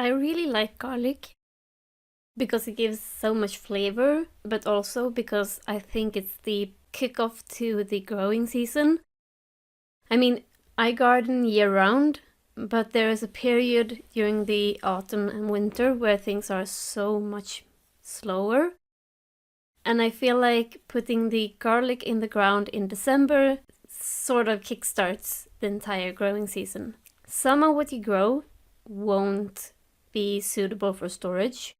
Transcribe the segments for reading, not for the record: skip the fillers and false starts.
I really like garlic because it gives so much flavor, but also because I think it's the kickoff to the growing season. I mean, I garden year round, but there is a period during the autumn and winter where things are so much slower. And I feel like putting the garlic in the ground in December sort of kickstarts the entire growing season. Some of what you grow won't be suitable for storage.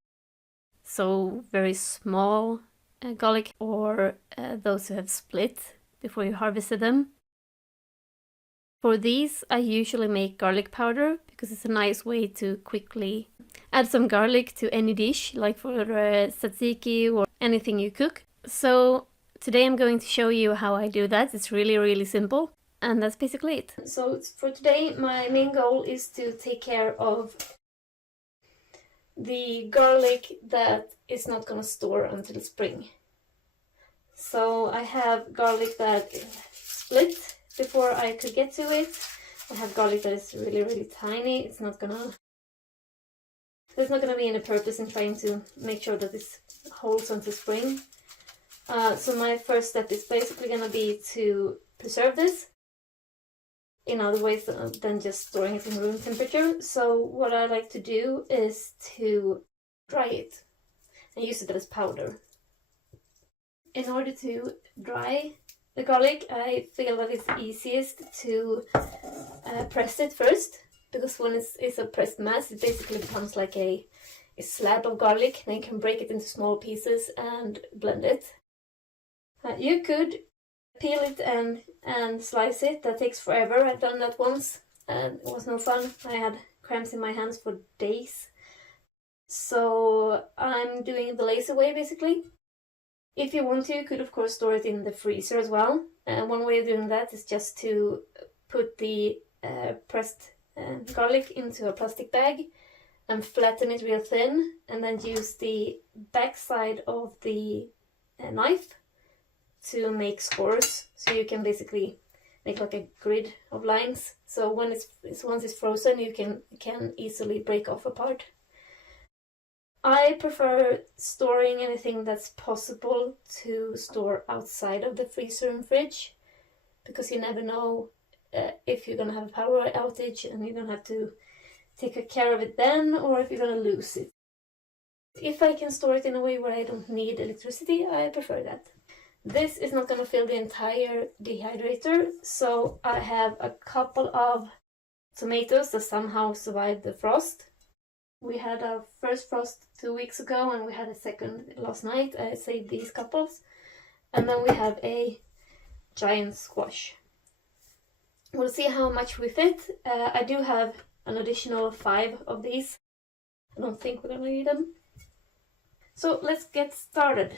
So very small garlic or those who have split before you harvested them. For these, I usually make garlic powder because it's a nice way to quickly add some garlic to any dish, like for tzatziki or anything you cook. So today I'm going to show you how I do that. It's really simple, and that's basically it. So for today, my main goal is to take care of the garlic that is not gonna store until spring. So I have garlic that split before I could get to it. I have garlic that is really tiny. There's not gonna be any purpose in trying to make sure that this holds until spring. So my first step is basically gonna be to preserve this in other ways than just storing it in room temperature. So what I like to do is to dry it and use it as powder. In order to dry the garlic, I feel that it's easiest to press it first, because when it's a pressed mass, it basically becomes like a slab of garlic. Then you can break it into small pieces and blend it. You could peel it and slice it. That takes forever. I've done that once and it was no fun. I had cramps in my hands for days. So I'm doing the lazy way basically. If you want to, you could of course store it in the freezer as well. One way of doing that is just to put the pressed garlic into a plastic bag and flatten it real thin, and then use the back side of the knife to make scores. So you can basically make like a grid of lines. So when once it's frozen, you can easily break off a part. I prefer storing anything that's possible to store outside of the freezer and fridge, because you never know if you're gonna have a power outage and you're gonna have to take care of it then, or if you're gonna lose it. If I can store it in a way where I don't need electricity, I prefer that. This is not gonna fill the entire dehydrator, so I have a couple of tomatoes that somehow survived the frost. We had our first frost 2 weeks ago and we had a second last night. I saved these couples. And then we have a giant squash. We'll see how much we fit. I do have an additional 5 of these. I don't think we're gonna need them. So let's get started.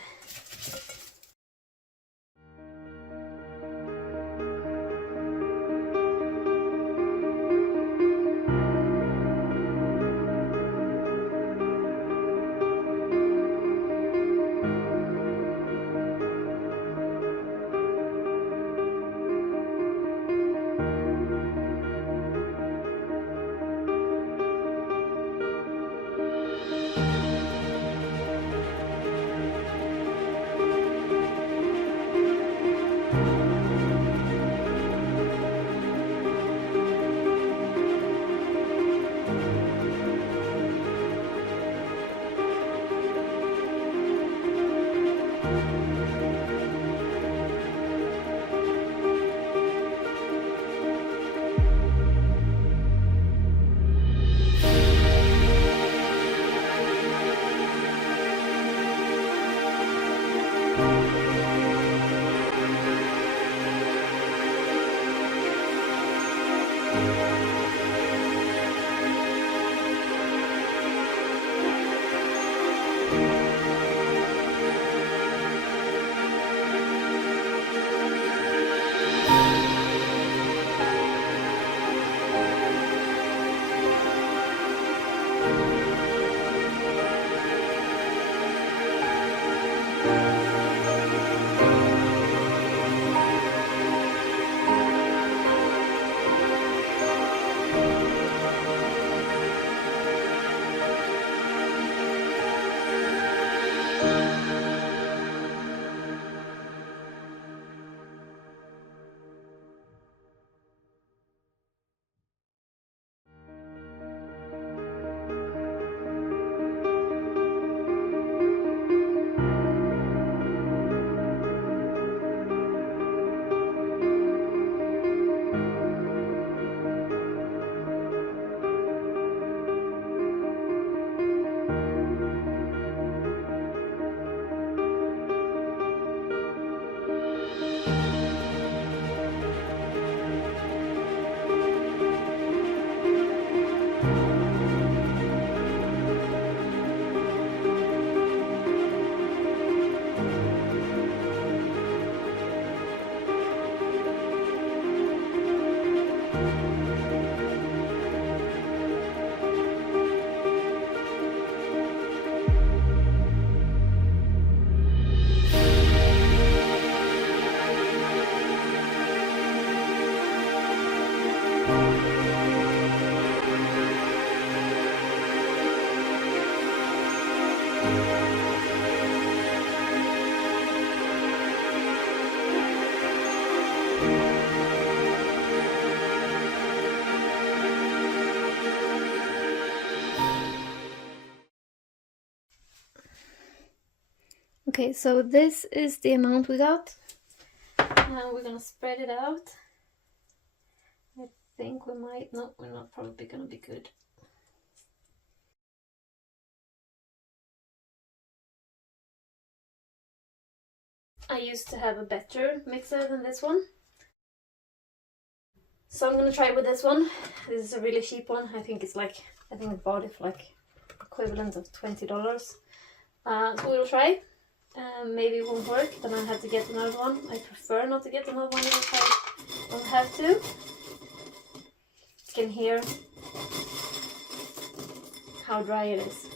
Okay, so this is the amount we got. And we're gonna spread it out. I think we might, no, we're not probably gonna be good. I used to have a better mixer than this one. So I'm gonna try with this one. This is a really cheap one. I think it's like, I think I bought it for like equivalent of $20. So we'll try. Maybe it won't work, then I have to get another one. I prefer not to get another one if I don't have to. You can hear how dry it is.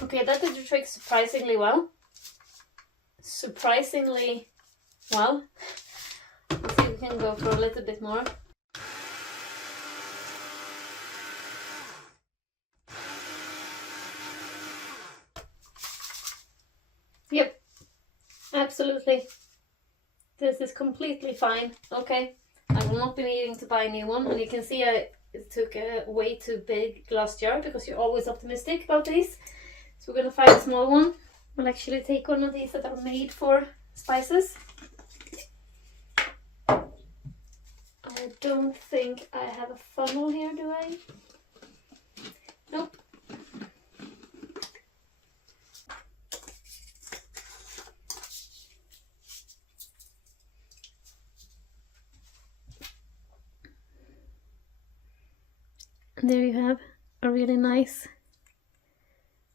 Okay, that did the trick surprisingly well. Surprisingly well. Let's see if we can go for a little bit more. Yep, absolutely. This is completely fine. Okay, I will not be needing to buy a new one. And you can see I took a way too big glass jar because you're always optimistic about these. So we're gonna find a small one. We'll actually take one of these that are made for spices. I don't think I have a funnel here, do I? Nope. And there you have a really nice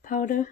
powder.